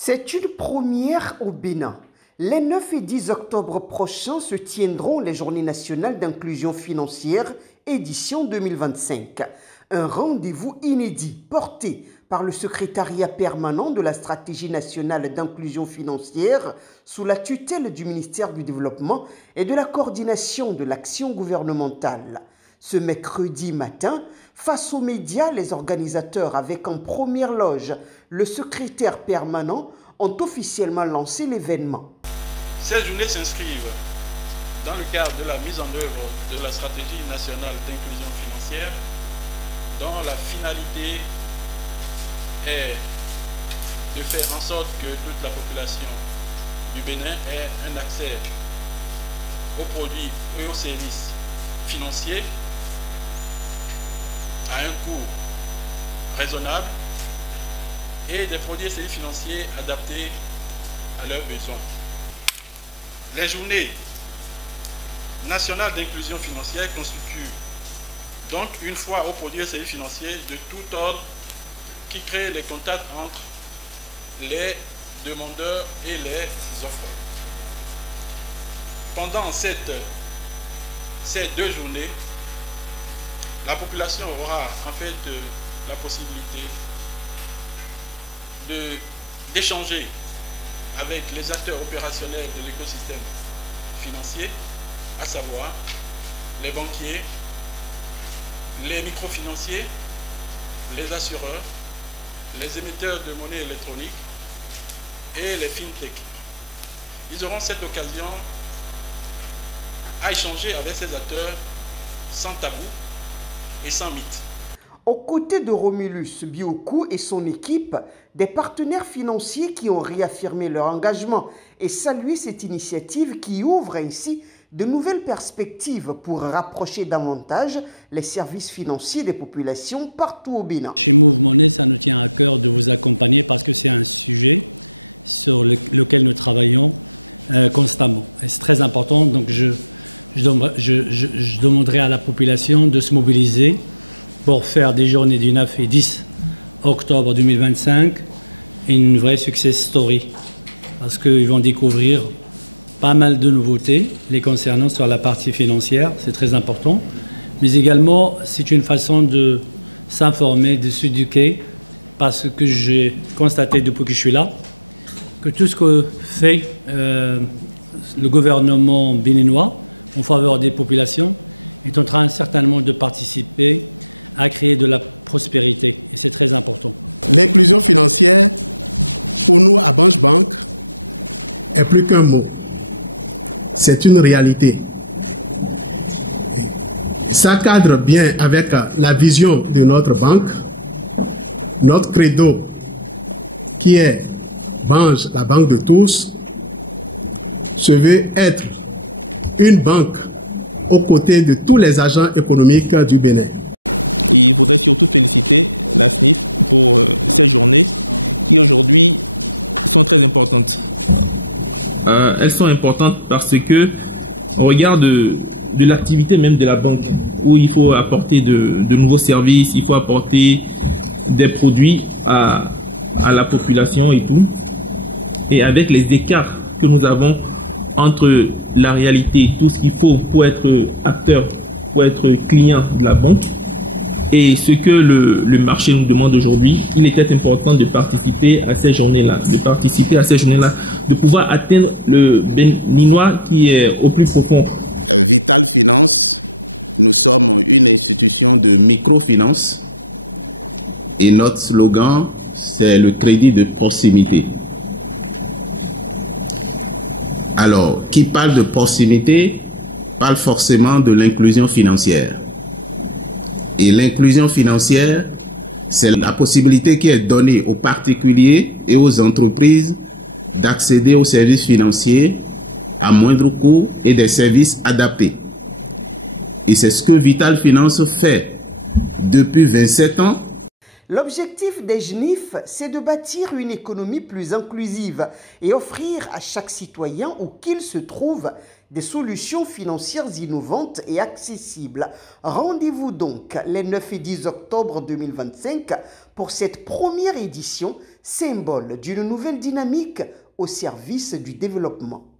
C'est une première au Bénin. Les 9 et 10 octobre prochains se tiendront les Journées nationales d'inclusion financière, édition 2025. Un rendez-vous inédit porté par le secrétariat permanent de la stratégie nationale d'inclusion financière sous la tutelle du ministère du Développement et de la coordination de l'action gouvernementale. Ce mercredi matin, face aux médias, les organisateurs, avec en première loge le secrétaire permanent, ont officiellement lancé l'événement. Ces journées s'inscrivent dans le cadre de la mise en œuvre de la stratégie nationale d'inclusion financière, dont la finalité est de faire en sorte que toute la population du Bénin ait un accès aux produits et aux services financiers à un coût raisonnable et des produits et services financiers adaptés à leurs besoins. Les journées nationales d'inclusion financière constituent donc une fois aux produits et services financiers de tout ordre qui crée les contacts entre les demandeurs et les offreurs. Pendant ces 2 journées, la population aura en fait la possibilité d'échanger avec les acteurs opérationnels de l'écosystème financier, à savoir les banquiers, les microfinanciers, les assureurs, les émetteurs de monnaie électronique et les fintech. Ils auront cette occasion à échanger avec ces acteurs sans tabou et sans mythe. Aux côtés de Romulus Biokou et son équipe, des partenaires financiers qui ont réaffirmé leur engagement et salué cette initiative qui ouvre ainsi de nouvelles perspectives pour rapprocher davantage les services financiers des populations partout au Bénin. Chez Move Money, ça nous tient à cœur de vous accompagner parce que c'est un sujet sur lequel nous travaillons constamment. Et c'est très important, donc je demanderai à la population de se mobiliser pour faire des journées du 9 et 10 octobre 2025 une vraie success story. Parce qu'ils vont découvrir pas mal de nouveautés les concernant sur la partie financière, c'est très important. Mais également, c'est une façon de s'informer, de s'éduquer, parce que j'ai constaté depuis que je suis là que tout ce que fait le gouvernement béninois en faveur des populations est en train certainement de participer à créer de la prospérité. Et c'est très important. L'inclusion financière, pour nous à Banche Bank, est plus qu'un mot. C'est une réalité. Et ça cadre bien avec la vision de notre banque, notre credo qui est Banche, la banque de tous, se veut être une banque aux côtés de tous les agents économiques du Bénin. Il faudrait surtout féliciter la SNIF pour ces journées qui aujourd'hui sont très importantes. Elles sont importantes parce que on regarde de l'activité même de la banque où il faut apporter de nouveaux services, il faut apporter des produits à la population et tout. Et avec les écarts que nous avons entre la réalité, tout ce qu'il faut pour être acteur, pour être client de la banque, et ce que le marché nous demande aujourd'hui, il était important de participer à ces journées-là, de pouvoir atteindre le Béninois qui est au plus profond. Vital Finance, nous sommes une institution de microfinance et notre slogan, c'est le crédit de proximité. Alors, qui parle de proximité, parle forcément de l'inclusion financière. Et l'inclusion financière, c'est la possibilité qui est donnée aux particuliers et aux entreprises d'accéder aux services financiers à moindre coût et des services adaptés. Et c'est ce que Vital Finance fait depuis 27 ans. L'objectif des JNIF, c'est de bâtir une économie plus inclusive et offrir à chaque citoyen où qu'il se trouve des solutions financières innovantes et accessibles. Rendez-vous donc les 9 et 10 octobre 2025 pour cette première édition, symbole d'une nouvelle dynamique au service du développement.